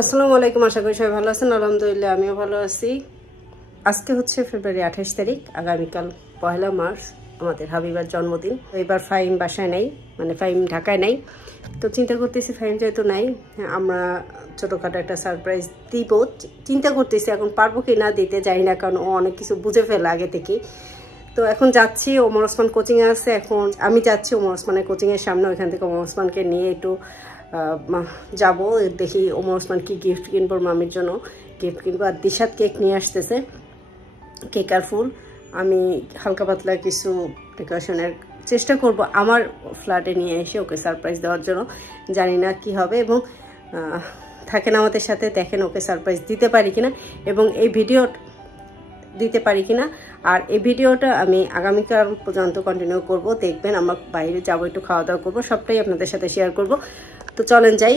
আসসালামু আলাইকুম, আশা করি সবাই ভালো আছেন। আলহামদুলিল্লাহ আমিও ভালো আছি। আজকে হচ্ছে ফেব্রুয়ারি 28 তারিখ, আগামীকাল 1 মার্চ আমাদের হাবিবার জন্মদিন। এবার ফাহিম বাসায় নেই, মানে ফাহিম ঢাকায় নেই, তো চিন্তা করতেছি ফাহিম যেহেতু নাই আমরা ছোটোখাটো একটা সারপ্রাইজ দিব। চিন্তা করতেছি এখন পারবো কি না দিতে, জানি না, কারণ ও অনেক কিছু বুঝে ফেলে আগে থেকেই। তো এখন যাচ্ছি, ওমর ওসমান কোচিংয়ে আছে, এখন আমি যাচ্ছি ওমর ওসমানের কোচিংয়ের সামনে, ওইখান থেকে ওমর ওসমানকে নিয়ে একটু যাব, দেখি ওমর ওসমান কি গিফট কিনবো, মামির জন্য গিফট কিনবো। আর দিশাদ কেক নিয়ে আসতেছে, কেক আর ফুল। আমি হালকা পাতলা কিছু ডেকোরেশনের চেষ্টা করব আমার ফ্ল্যাটে নিয়ে এসে ওকে সারপ্রাইজ দেওয়ার জন্য। জানি না কি হবে, এবং থাকেন আমাদের সাথে, দেখেন ওকে সারপ্রাইজ দিতে পারি কিনা এবং এই ভিডিও দিতে পারি কিনা। আর এই ভিডিওটা আমি আগামীকাল পর্যন্ত কন্টিনিউ করব, দেখবেন। আমরা বাইরে যাবো, একটু খাওয়া দাওয়া করবো, সবটাই আপনাদের সাথে শেয়ার করব। তো চলেন যাই।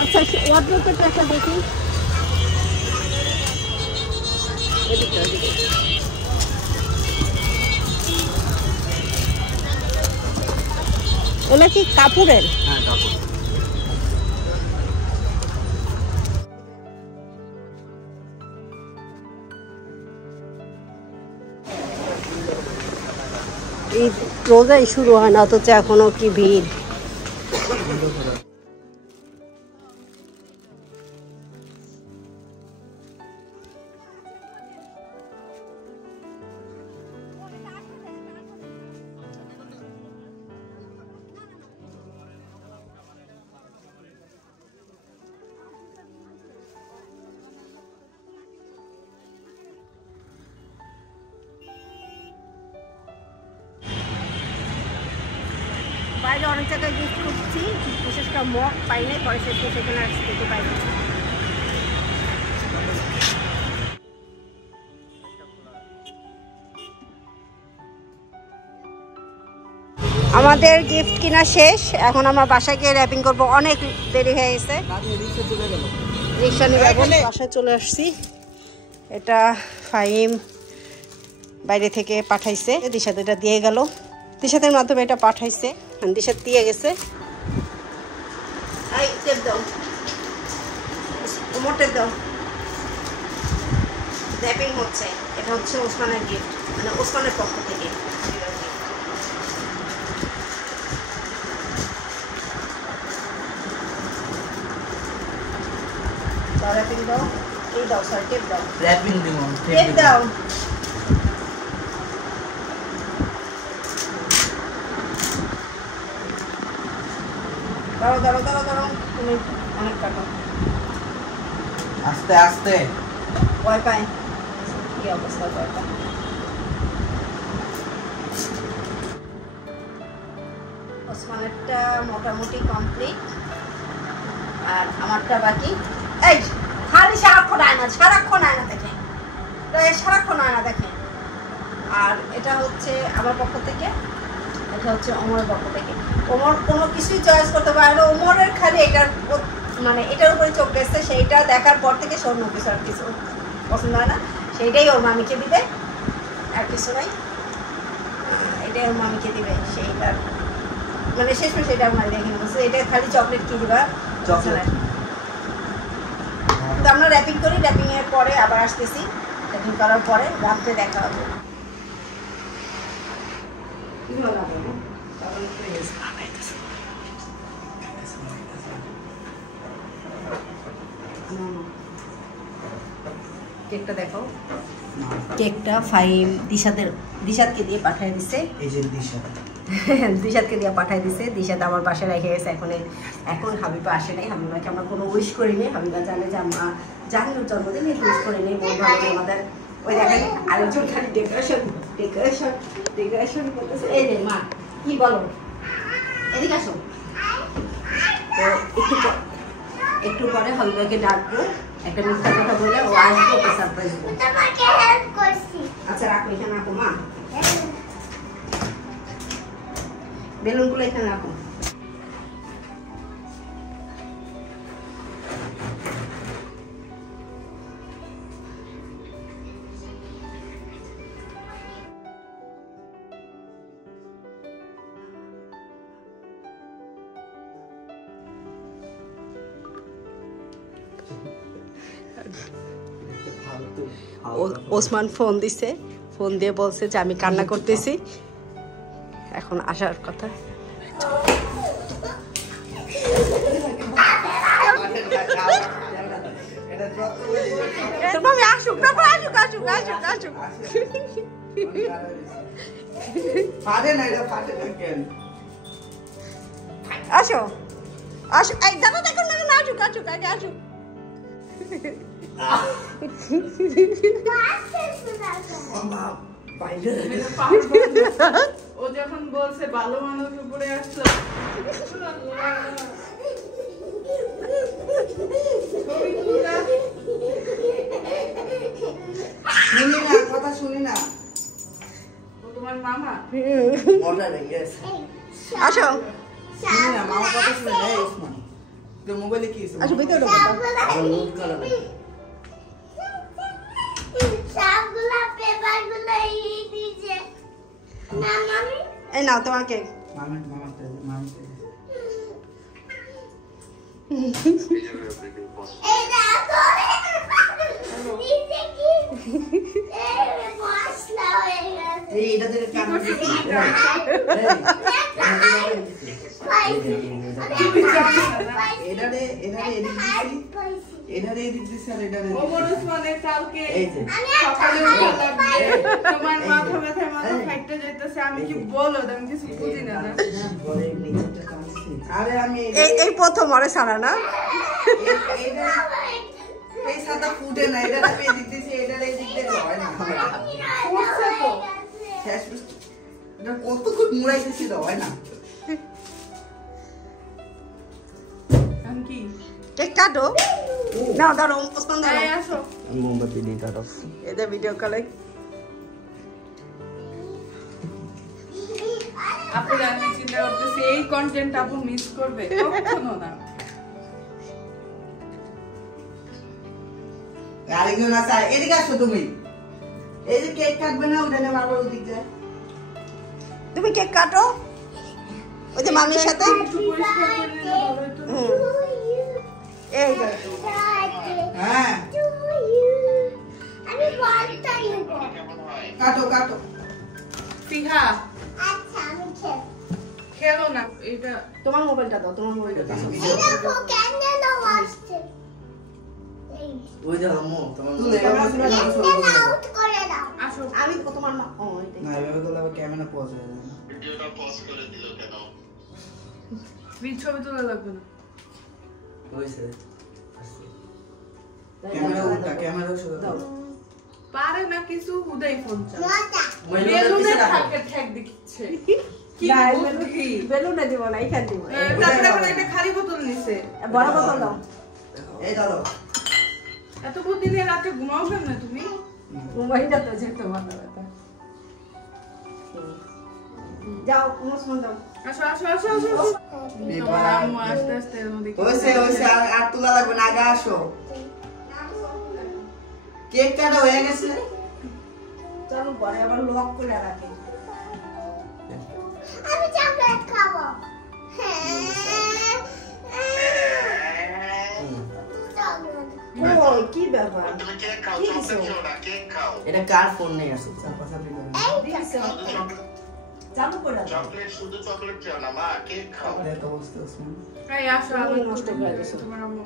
আচ্ছা, ওয়ার্ডরোবটা একটা দেখি। ওটা কি কাপড়ের? হ্যাঁ, কাপড়। এই রোজাই শুরু হয় না, অথচ এখনো কি ভিড়। বাইরে অনেক জায়গায় গিফট করছি, বিশেষ করে মগ পাই নাই, পরে সেখানে আসছি, দেখতে পাই। আমাদের গিফট কিনা শেষ, এখন আমরা বাসায় গিয়ে র্যাপিং করবো, অনেক দেরি হয়ে গেছে। রিক্সা নিয়ে যাবো, বাসায় চলে আসছি। এটা ফাহিম বাইরে থেকে পাঠাইছে, দিশাদ এটা দিয়ে গেল, দিশাদের মাধ্যমে এটা পাঠাইছে, দিশাদ দিয়ে গেছে। র্যাপিং হচ্ছে, এটা হচ্ছে ওসমানের গিফট, মানে ওসমানের পক্ষ থেকে। র্যাপিং দাও, এই দাও স্যার, টেপ দাও। র্যাপিং দিব, টেপ দাও। দাঁড়াও দাঁড়াও দাঁড়াও দাঁড়াও, তুমি অনেক কাটো, আস্তে আস্তে। ভয় পায়, কি অবস্থা, ভয় পায়। ওসমানেরটা মোটামুটি কমপ্লিট, আর আমারটা বাকি। এই খালি সারাক্ষণ আয়না, সারাক্ষণ আয়না দেখে, সারাক্ষণ আয়না দেখে। আর এটা হচ্ছে আমার পক্ষ থেকে, এটা হচ্ছে ওমরের পক্ষ থেকে। ওমর কোনো কিছুই চয়েস করতে পারে না, ওমরের খালি এটার, মানে এটার উপরে চোখ গেছে, সেইটা দেখার পর থেকে অন্য কিছু আর কিছু পছন্দ হয় না, সেইটাই ওর মামিকে দিবে, আর কিছু নাই। এটাই ওর মামিকে দিবে, সেইটার মানে শেষ মেশ এটা আমার দেখে বলছে, এটা খালি চকলেট কি দিবা, চকলেট। তো আমরা র্যাপিং করি, র্যাপিংয়ের পরে আবার আসতেছি, র্যাপিং করার পরে রাত্রে দেখা হবে। কেকটা দেখো, কেকটা ফাহিম দিশাদকে দিয়ে পাঠিয়ে দিছে, এই যে দিশাদকে দিয়ে পাঠিয়ে দিছে। দিশাদ আমার বাসায় রেখে গেছে, এখন হাবিবা আসে নাই, হাবিবাকে আমরা কোনো উইশ করিনি। হাবিবা জানে যে আমরা জানি ওর জন্মদিন, উইশ করিনি। মন ভালো আমাদের, ওই দেখেন আলোচন খালি ডেকোরেশন ডেকোরেশন ডেকোরেশন করতেছে। এই রে মা, কি বলো, এদিকে আসো। তো একটু পরে হাবিবাকে ডাকবো, একটা মিথ্যা কথা বলে ও আসবে, ওকে সারপ্রাইজ দেবো। আচ্ছা রাখো, এখানে রাখো মা। বেলুনগুলো এখানে রাখো। ওসমান ফোন দিছে, ফোন দিয়ে বলছে যে আমি কান্না করতেছি, এখন আসার কথা। আসুক তারপর আসুক আসুক আসুক আসুক। আসো আসো, এই দাদা দেখুন না, আসুক আসুক আগে আসুক। ও যখন বলছে ভালো মানুষ উপরে আসলো, কথা শুনি না, তোমার মামা আসো শুনি না, মামার কথা শুনি না। ওসমান তো মোবাইলে কি আসো ভিতরে এই নাও তোমাকে। তোমার মাথা ব্যথায় মাথা ফাইটে যাইতেছে, আমি কি বলো, আমি কিছু বুঝি না। এই প্রথম আরে সারা না এই সাদা ফুটে না, এটা এদিক দিয়েছে, এটা এদিক দিয়ে হয় না, এটা কতক্ষণ মুড়াইতেছিল, হয় না। কেক কাটো নাও, দাঁড়ো ওসমান দাঁড়ো, আসো মোমবাতি দিয়ে কাটো, এদের ভিডিও কলে। আপু আমি চিন্তা করতেছি এই কন্টেন্ট আপু মিস করবে কখনো না। আরেকজন আছে, এদিকে আসো তুমি। এই যে কেক কাটবে না, ওটা নিয়ে বারবার ওদিক যায়। তুমি কেক কাটো ওই যে মামির সাথে। একটু পরিষ্কার করে নিলে ভালো হতো না? এই যে হ্যাঁ কাটো কাটো। ফিহা খেলো না, এটা তোমার মোবাইলটা দাও, তোমার মোবাইলটা দাও। ওই যে আম্মু তোমার আসো। আমি তোমার মা, ও এইটাই। না এভাবে করলে আবার ক্যামেরা পজ হয়ে যাবে না। ছবি তোলা লাগবে না। হইছে ক্যামেরা উল্টা, ক্যামেরা সোজা দাও। পারে না কিছু, হুদাই ফোন চায়। মোবাইলটা বেলুনে পিছে রাখো। থাকে ঠেক দিচ্ছে। কি না, বুদ্ধি। বেলুনে দিব না, এইখানে দিব। তারপরে এখন একটা খালি বোতল নিছে। বড় বোতল দাও। এই দাও। এত বুদ্ধি নিয়ে রাতে ঘুমাও কেন তুমি? মোবাইলটা তো যেতে মাথা ব্যথা। যাও ওসমান দাও। আসো আসো আসো আসো। তোমার আম্মু আস্তে আস্তে এর মধ্যে কি হইছে হইছে, আর তোলা লাগবে না, আগে আসো। কেক কাটা হয়ে গেছে। চলো পরে আবার লক করে রাখি। আমি চকলেট খাবো। ওই কি ব্যাপার? কি দিছো? এটা কার ফোন নেই আসো, চাপাচাপি করে। চালু করে দাও। চকলেট শুধু চকলেট চাও না মা, কেক খাও। এত অবস্থা আছে না। এই আসো তুমি আবার নষ্ট করে দিছো। তোমার আম্মু।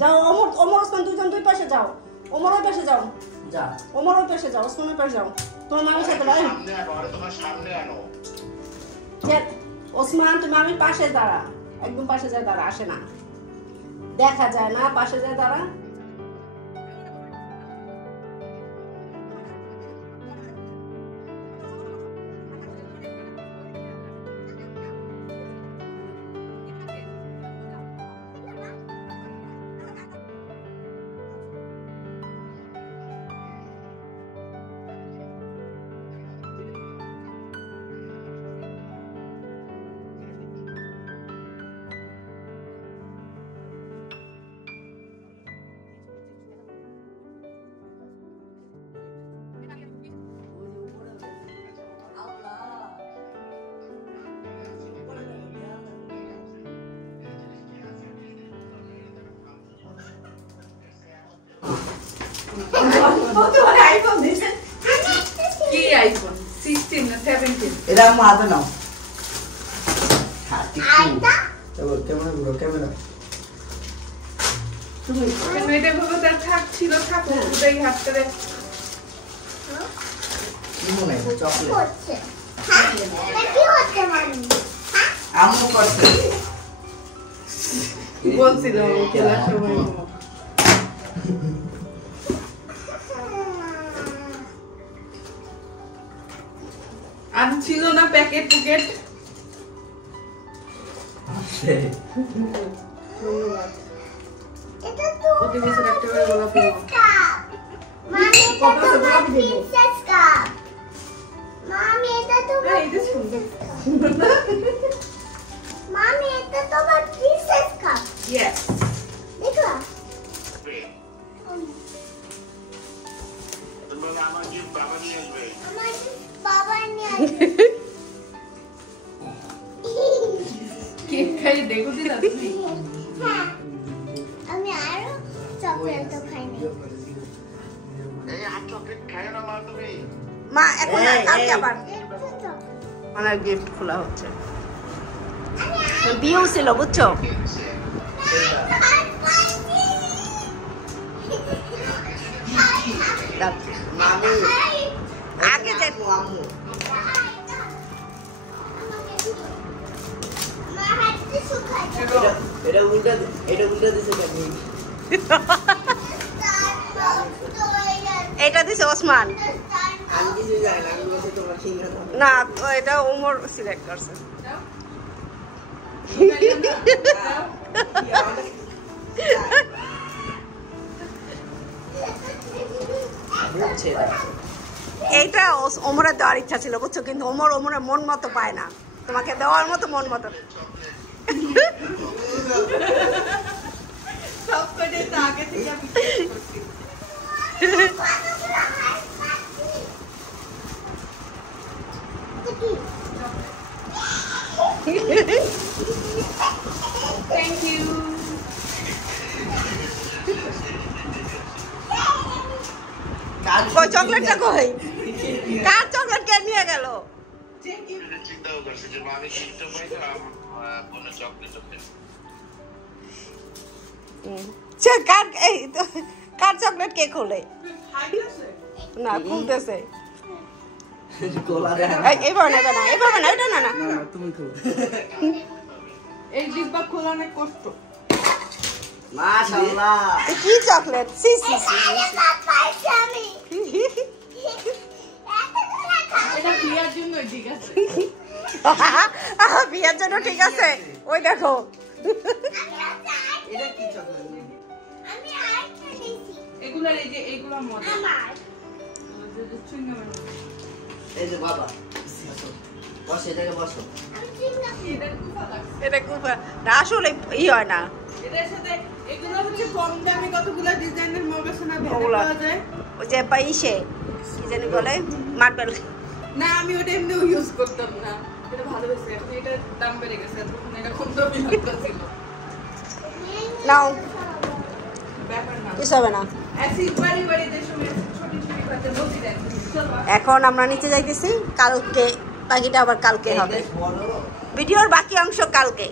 যাও ওমর ওসমান দুজন দুই পাশে যাও। ওমর ওই পাশে যাও। যা ওমর ওই পাশে যাও, ওসমান ওই পাশে যাও। তোমার মামির সাথে লয়। সামনে আনো, আরে তোমার সামনে আনো। ওসমান তুমি মামির পাশে দাঁড়া, একদম পাশে যায় দাঁড়া, আসে না, দেখা যায় না, পাশে যায় দাঁড়া। তোমার আইফোন দিছে কি আইফোন 16 না 17? এটা মাথা নাও ক্যামেরা কেন এটা ভাবে তার থাক ছিল থাক ওটাই হাতটা রে কি মনে হয় চকলেট হচ্ছে হ্যাঁ এটা কি হচ্ছে মামি আম্মু করছে বলছিল খেলার সময় আর ছিল না প্যাকেট পুকেট এটা তো প্রতি বছর একটা করে গোলাপ ফুল কাপ মামি এটা তো প্রিন্সেস কাপ মামি এটা তো এই যে সুন্দর মামি এটা তো প্রিন্সেস কাপ ইয়েস দেখো তুমি আমার গিফট বাবা নিয়ে আসবে আমার বাবা নিয়ে কেক খাই দেখো দিলা তুমি হ্যাঁ আমি আরো চকলেট তো খাই না এই আর চকলেট খায় না মা তুমি মা এখন না, কালকে আবার একটু চকলেট মানে গিফট খোলা হচ্ছে বিয়েও ছিল বুঝছো মামি আগে যে আম্মু মা হাতে শুকাচ্ছে এটা উল্টা দিছে কেন এটা দিছে ওসমান আমি কিছু জানি না আমি বলছি তোমার ফিঙ্গার না তো এটা ওমর সিলেক্ট করছে বুঝছে এইটা ওমরের দেওয়ার ইচ্ছা ছিল বুঝছো কিন্তু ওমরের মন মতো পায় না তোমাকে দেওয়ার মতো মন মতো সব করে তো আগে থেকে আমি করছি থ্যাংক ইউ কই চকলেটটা কই কার চকলেট কে নিয়ে গেল চিন্তাও করছে যে আমি গিফটটা পাইলাম কোনো চকলেট চকলেট সে কার এই কার চকলেট কে খোলে খাইতেছে না খুলতেছে গোলা দেখা এইভাবে নেবে না এইভাবে না এটা না না তুমি খুব এই ডিব্বা খোলা অনেক কষ্ট মাশাআল্লাহ এ কি চকলেট সি সি সি এটা বিয়ার জন্য ঠিক আছে বিয়ের জন্য ঠিক আছে ওই দেখো এটা কি চকলেট এগুলার এই যে এগুলা মজা এই যে বাবা বসে এটাকে বসো এটা খুব না আসলে ই হয় না এটার সাথে এগুলো হচ্ছে কম দামি কতগুলো ডিজাইনের মগজনা ভেতরে ওগুলা। পাওয়া যায় ওই যে পাইছে কি জানি বলে মার্বেল না আমি ওটা এমনিও ইউজ করতাম না এটা ভালো হয়েছে এখন এটার দাম বেড়ে গেছে তখন এটা কম দামি ছিল নাও ব্যাপার না কিছু হবে না অ্যাসিড বাড়ি বাড়ি যে সময় ছোট ছোট পাতে বসে দেয় এখন আমরা নিচে যাইতেছি কালকে বাকিটা আবার কালকে হবে ভিডিওর বাকি অংশ কালকে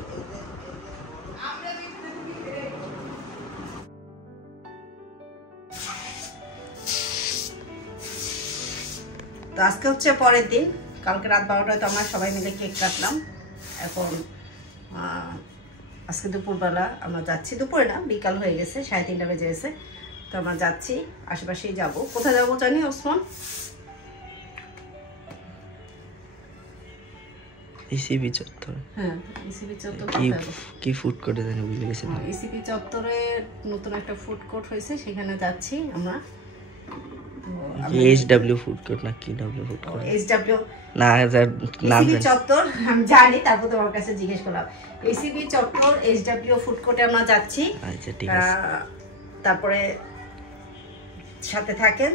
তো আজকে হচ্ছে পরের দিন কালকে রাত 12টায় তো আমরা সবাই মিলে কেক কাটলাম এখন আজকে দুপুরবেলা আমরা যাচ্ছি দুপুরে না বিকাল হয়ে গেছে 3:30 বেজে গেছে তো আমরা যাচ্ছি আশেপাশেই যাব কোথায় যাবো জানি ওসমান ইসিবি চত্বর হ্যাঁ ইসিপি চত্বর কি কি ফুড কোর্টে জানি বুঝে গেছে ইসিপি চত্বরে নতুন একটা ফুড কোর্ট হয়েছে সেখানে যাচ্ছি আমরা এইচডব্লিউ ফুড কোর্ট না কি ডব্লিউ ফুড কোর্ট এইচডব্লিউ না স্যার না ইসিপি চত্বর আমি জানি তারপর তোমার কাছে জিজ্ঞেস করলাম ইসিপি চত্বর এইচডব্লিউ ফুড কোর্টে আমরা যাচ্ছি আচ্ছা ঠিক আছে তারপরে সাথে থাকেন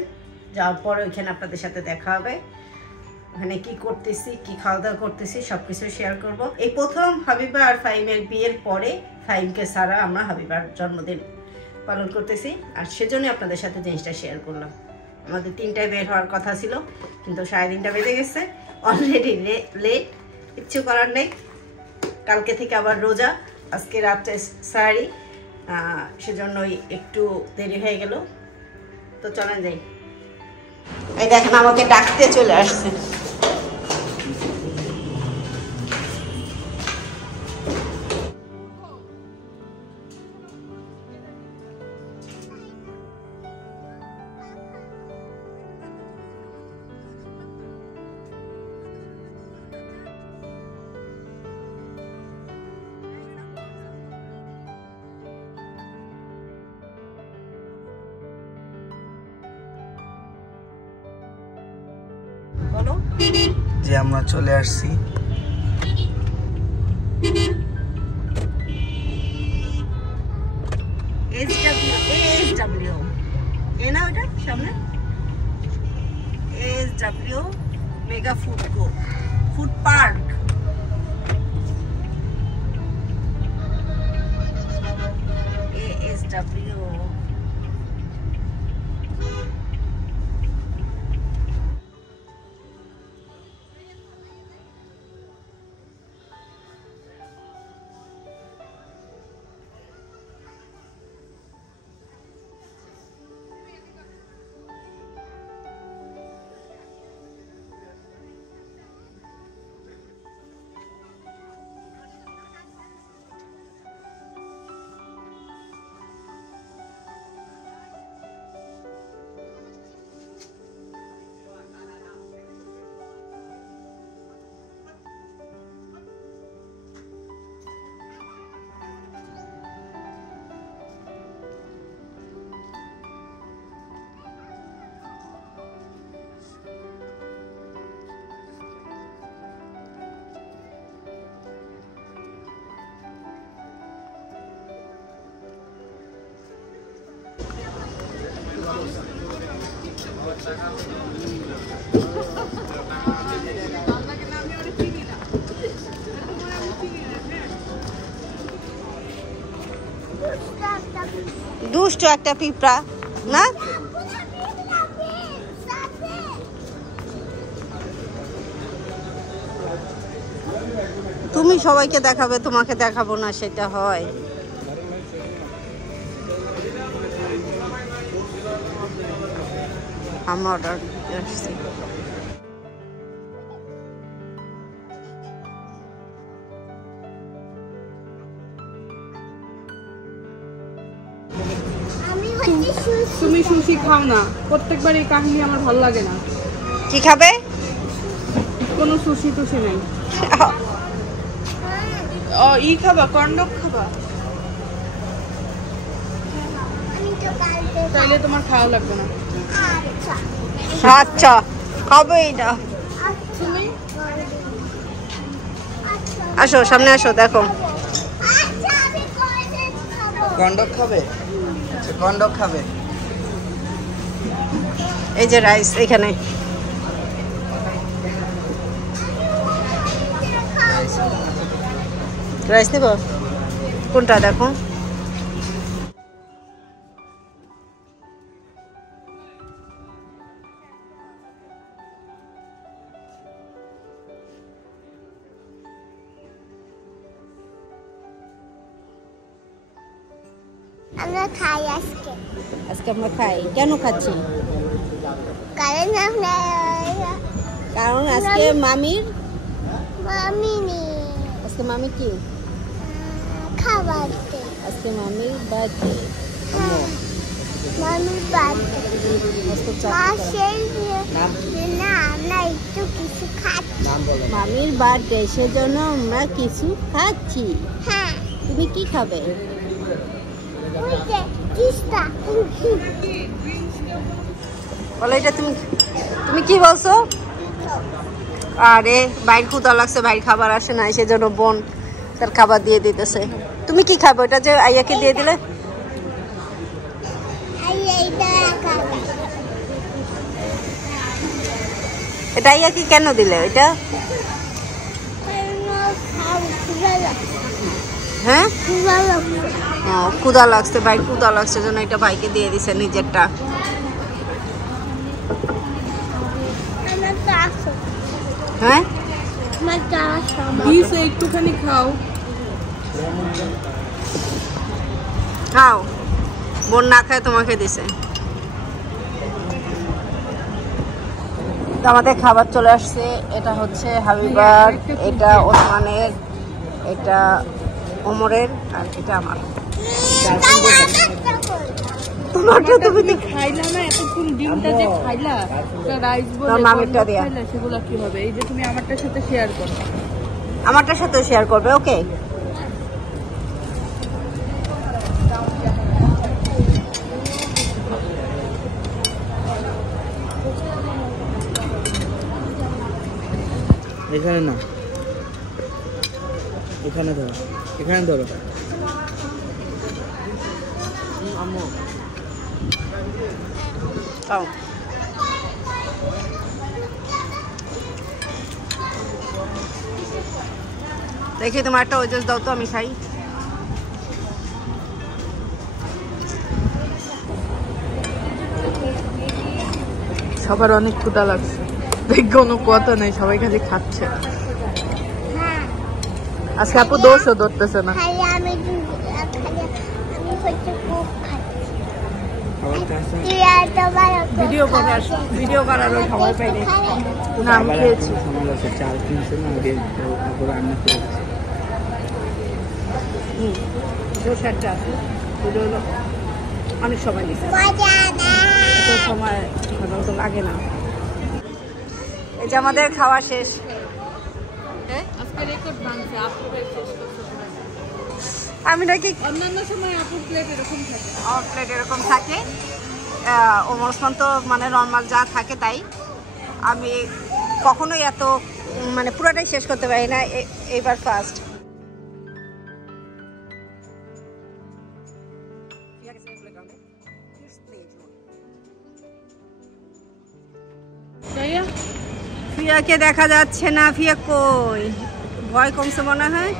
যাওয়ার পরে ওইখানে আপনাদের সাথে দেখা হবে ওখানে কি করতেছি কি খাওয়া দাওয়া করতেছি সবকিছু শেয়ার করব এই প্রথম হাবিবা আর ফাইমের বিয়ের পরে ফাইমকে ছাড়া আমরা হাবিবার জন্মদিন পালন করতেছি, আর সেজন্য আপনাদের সাথে জিনিসটা শেয়ার করলাম। আমাদের 3টায় বের হওয়ার কথা ছিল, কিন্তু 3:30 বেজে গেছে, অলরেডি লেট। কিচ্ছু করার নেই, কালকে থেকে আবার রোজা, আজকে রাত্রে সাহারি, সেজন্যই একটু দেরি হয়ে গেল। তো চলেন যাই। এই দেখেন আমাকে ডাকতে চলে আসছে। বলো যে আমরা চলে আসছি SW এ না ওটা সামনে SW mega food park. ASW দুষ্ট একটা পিঁপড়া না? তুমি সবাইকে দেখাবে, তোমাকে দেখাবো না, সেটা হয়? আমার অর্ডার আসছি। তুমি সুশি খাও না, প্রত্যেকবার এই কাহিনী আমার ভালো লাগে না। কি খাবে? কোনো সুশি টুশি নেই। ই খাবা, কর্নডগ খাবা? তাইলে তোমার খাওয়া লাগবে না। আচ্ছা খাবেই না। তুমি আসো সামনে আসো, দেখো কন্ডক খাবে? আচ্ছা কন্ডক খাবে। এই যে রাইস এখানে। রাইস নেব কোনটা দেখো? আমরা খাই আজকে। আজকে আমরা খাই। কেন খাচ্ছি? কারণ আজকে মামির আজকে মামি কি খাবার আজকে মামির বার্থডে। মামির মামির বার্থডে, সেজন্য আমরা কিছু খাচ্ছি। হ্যাঁ, তুমি কি খাবে? বলো এটা তুমি কি বলছো? আরে বাইর ক্ষুধা লাগছে, বাইর খাবার আসে না, সেজন্য বোন তার খাবার দিয়ে দিতেছে। তুমি কি খাবে? ওটা যে আইয়াকে দিয়ে দিলে। এটা আইয়া কি কেন দিলে? এটা হ্যাঁ ক্ষুধা লাগছে, ভাই ক্ষুধা লাগছে জন্য এটা ভাইকে দিয়ে দিছে নিজেরটা। হ্যাঁ একটুখানি খাও খাও, বোন না খায় তোমাকে দিছে। আমাদের খাবার চলে আসছে। এটা হচ্ছে হাবিবার, এটা ওসমানের, এটা ওমরের, আর এটা আমার। তোমারটা তুমি খাইলা না এতক্ষণ, ডিমটা যে খাইলা রাইস বলে মামিরটা দিয়া সেগুলো কি হবে? এই যে তুমি আমারটার সাথে শেয়ার করো, আমারটার সাথে শেয়ার করবে। ওকে এখানে না, এখানে ধরো, এখানে ধরো। খাও। দেখি তোমার একটা ওজস দাও তো, আমি খাই। সবার অনেক ক্ষুধা লাগছে, দেখে কোনো কথা নেই, সবাই খালি খাচ্ছে। আজকে আপু দোষও ধরতেছে না। ভিডিও করারও সময় পাইনি। না আমি খেয়েছি। চাল কিনছে না, আগে রান্না করে দোসারটা অনেক সময় নিচ্ছে, এত সময় সাধারণত লাগে না। এই যে আমাদের খাওয়া শেষ। আজকে রেকর্ড ভাঙছে, আপুদের শেষ করতে আমি নাকি অন্যান্য সময় আপুর প্লেট এরকম থাকে, আমার প্লেট এরকম থাকে। ওমর ওসমান তো মানে নর্মাল যা থাকে তাই। আমি কখনোই এত মানে পুরোটাই শেষ করতে পারি না, এইবার ফার্স্ট। ফিয়াকে দেখা যাচ্ছে না, ফিয়া কই? ভয় কমছে মনে হয়।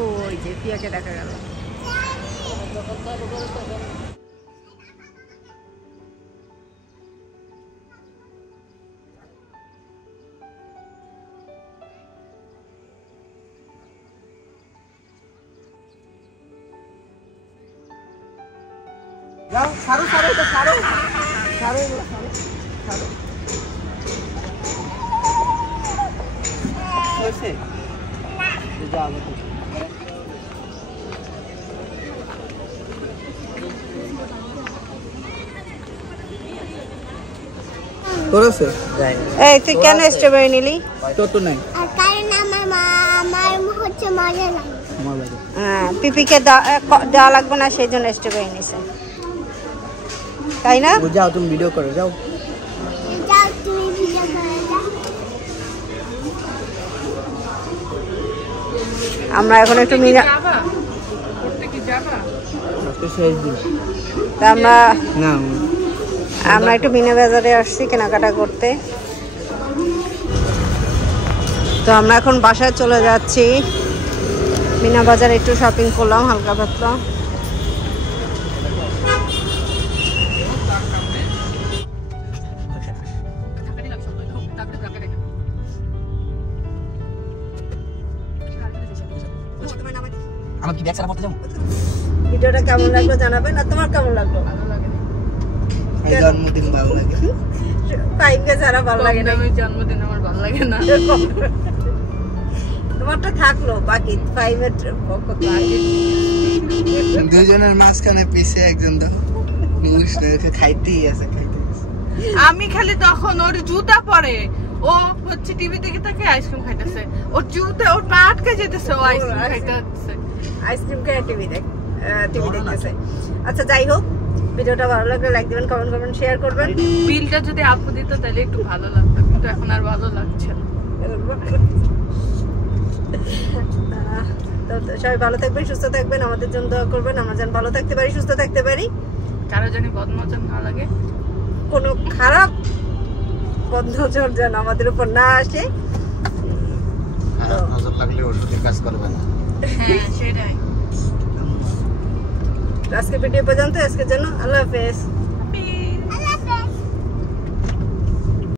ওই যে ফিয়াকে দেখা গেল। যাও সারো সারো, এটা সারো সারো, এগুলো সারো সারো। হয়েছে যা করেছে যাই। এই তুই কেন স্ট্রবেরি নিলি? তত নাই কারণ আমার হচ্ছে মজা লাগে। আমার লাগে। হ্যাঁ, পিপিকে দেওয়া লাগবে না সেই জন্য স্ট্রবেরি নিছে, তাই না? যাও তুমি ভিডিও করো, যাও। যাও তুমি ভিডিও করে দাও। আমরা এখন একটু মিনা, যাবা করতে কি যাবা? আজকে শেষ দিন তা না, আমরা একটু মিনা বাজারে আসছি কেনাকাটা করতে। তো আমরা এখন বাসায় চলে যাচ্ছি। মিনা বাজারে একটু শপিং করলাম হালকা পাতলা। আমার কি ব্যাগ ছাড়া পড়তে যাবো? ভিডিওটা কেমন লাগলো জানাবেন, আর তোমার কেমন লাগলো? এই জন্মদিন ভালো লাগে, টাইমকে ছাড়া ভালো লাগে না। জন্মদিন আমার ভালো লাগে না। তোমারটা থাকলো, বাকি ফাইভের পক্ষ থেকে দুজনের মাঝখানে পিছে একজন তো খাইতেই আছে, আমি খালি তখন ওর জুতা পরে, ও হচ্ছে টিভি দেখে তাকে আইসক্রিম খাইতেছে, ওর জুতা ওর পা আটকে যেতেছে, ও আইসক্রিম খাইতে হচ্ছে। আইসক্রিম খেয়ে টিভি দেখতেছে। আচ্ছা যাই হোক, ভিডিওটা ভালো লাগলে লাইক দিবেন, কমেন্ট করবেন, শেয়ার করবেন। বিলটা যদি আপু দিত তাহলে একটু ভালো লাগতো, কিন্তু এখন আর ভালো লাগছে না। তো সবাই ভালো থাকবেন, সুস্থ থাকবেন, আমাদের জন্য দোয়া করবেন, আমরা যেন ভালো থাকতে পারি, সুস্থ থাকতে পারি, কারো জানি বদনজর না লাগে, কোনো খারাপ বদনজর যেন আমাদের উপর না আসে। খারাপ নজর লাগলে ওষুধে কাজ করবে না। হ্যাঁ সেটাই। আজকে ভিডিও পর্যন্ত, আজকের জন্য আল্লাহ হাফেজ।